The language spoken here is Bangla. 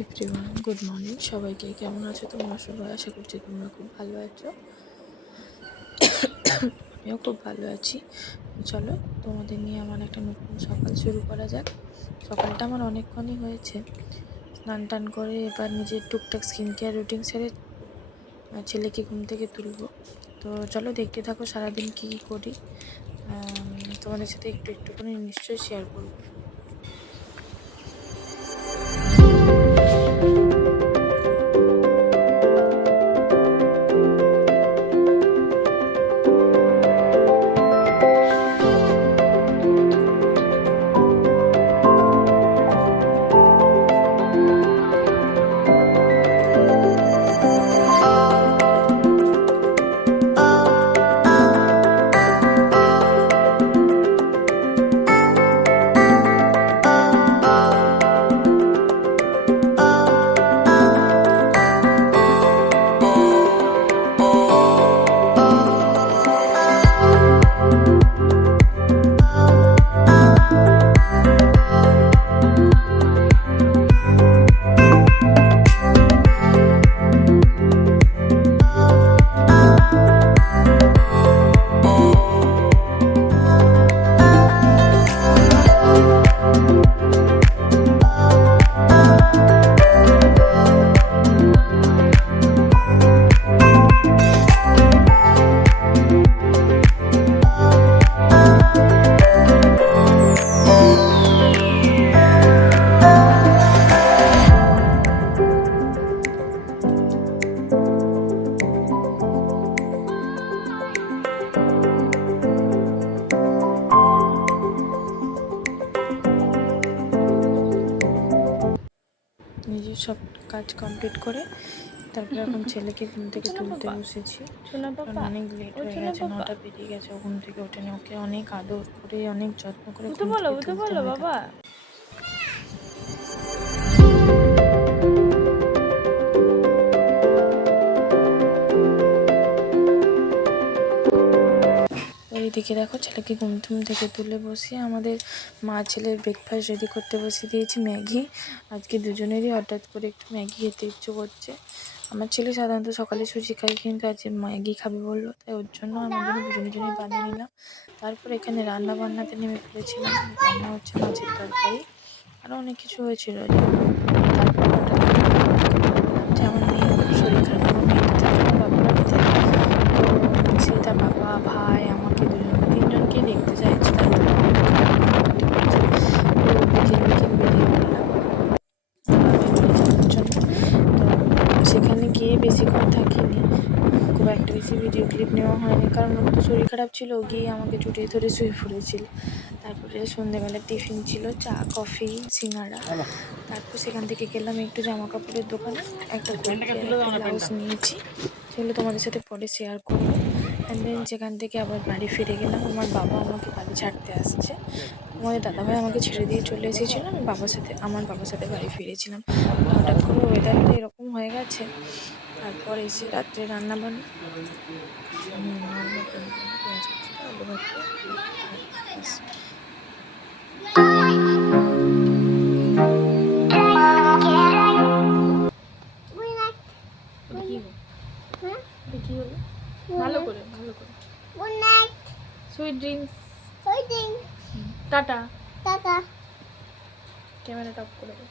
এভরিওয়ান, গুড মর্নিং সবাইকে। কেমন আছো তোমরা সবাই? আশা করছি তোমরা খুব ভালো আছো। আমিও খুব ভালো আছি। চলো তোমাদের নিয়ে আমার একটা নতুন সকাল শুরু করা যাক। সকালটা আমার অনেকক্ষণই হয়েছে। স্নান টান করে এবার নিজের টুকটাক স্কিন কেয়ার রুটিন সেরে ছেলেকে ঘুম থেকে তুলবো। তো চলো দেখতে থাকো সারাদিন কী কী করি। তোমাদের সাথে একটু একটু করে নিশ্চয়ই শেয়ার করবো। নিজের সব কাজ কমপ্লিট করে তারপরে এখন ছেলেকে ঘুম থেকে তুলতে বসেছি। কারণ অনেক লেট হয়ে গেছে, 9টা পেরিয়ে গেছে। ও ঘুম থেকে ওঠেনি। ওকে অনেক আদর করে অনেক যত্ন করে ঘুম থেকে তুলতে হয় তাকে। এইদিকে দেখো ছেলেকে ঘুম থেকে তুলে বসিয়ে আমাদের মা ছেলের ব্রেকফাস্ট রেডি করতে বসিয়ে দিয়েছি। ম্যাগি আজকে দুজনেরই হঠাৎ করে একটু ম্যাগি খেতে ইচ্ছে করছে। আমার ছেলে সাধারণত সকালে সুজি খায়, কিন্তু আজ ম্যাগি খাবে বললো, তাই ওর জন্য আমার জন্য দুজনেই বানিয়ে নিলাম। তারপর এখানে রান্না বান্নাতে নেমে পড়েছিলাম। রান্না হচ্ছে মাছের তরকারি, আরও অনেক কিছু হয়েছিল। তারপর হঠাৎ করে বললাম যে আমার মেয়ের খুব শরীর খারাপ, আমার মেয়েটা থাকে আমার বাবার বাড়িতে। তো সে তার বাবা, ভাই, আমাকে তিনজনকে দেখতে চাইছে। তার বিকেল বেরিয়ে পড়লাম বাপের বাড়ি যাওয়ার জন্য। তো সেখানে গিয়ে বেশিক্ষণ থাকিনি, খুব একটা বেশি ভিডিও ক্লিপ নেওয়া হয়নি, কারণ ওর তো শরীর খারাপ ছিল। গিয়ে আমাকে জড়িয়ে ধরে শুয়ে পড়েছিল। তারপরে সন্ধ্যেবেলা টিফিন ছিল চা, কফি, সিঙ্গাড়া। তারপর সেখান থেকে গেলাম একটু জামা কাপড়ের দোকানে, একটা কুর্তি আর একটা ব্লাউজ নিয়েছি, সেগুলো তোমাদের সাথে পরে শেয়ার করবো। অ্যান্ড দেন সেখান থেকে আবার বাড়ি ফিরে গেলাম। আমার বাবা আমাকে বাড়ি ছাড়তে আসছে। তোমাদের দাদাভাই আমাকে ছেড়ে দিয়ে চলে এসেছিলো, আমি আমার বাবার সাথে বাড়ি ফিরেছিলাম। হঠাৎ করে ওয়েদারটা এরকম হয়ে গেছে। তারপর এসে রাত্রে রান্না বান্না, মটন, পেঁয়াজ কুচি, আলু ভাতে, আর ব্যাস। ভালো করে সুইট ড্রিঙ্কস। Tata tata. ক্যামেরাটা অফ করে দে।